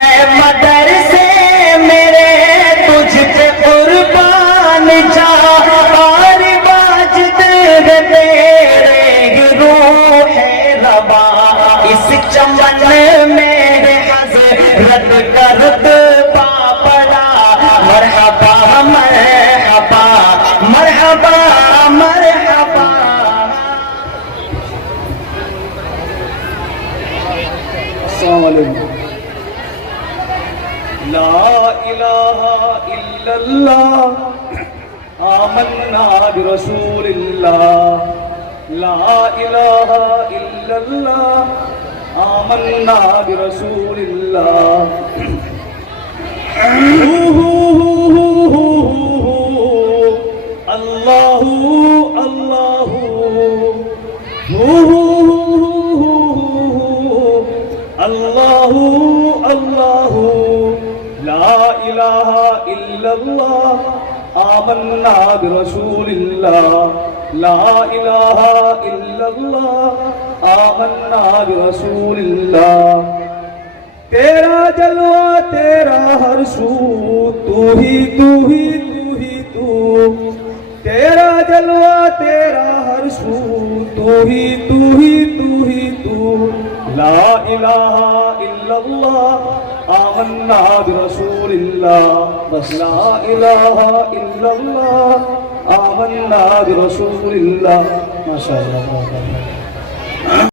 مدرسے میرے تجھ پہ قربان جا اور واجد تیرے روح ربا اس چمن میں حضرت کا رتبہ پڑا مرحبا مرحبا مرحبا مرحبا السلام علیکم لا الہ الا اللہ آمنا برسول اللہ لا الہ الا اللہ آمنا برسول اللہ اللہ اللہ اللہ اللہ لا الہ الا اللہ آمنا برسول اللہ لا الہ الا اللہ آمنا برسول اللہ تیرا جلوہ تیرا ہر سو تو ہی تو ہی تو ہی تو تیرا جلوہ تیرا ہر سو تو ہی تو ہی تو ہی تو لا الہ الا اللہ آمنا برسول اللہ بس لا الہ الا اللہ آمنا برسول اللہ ماشاءاللہ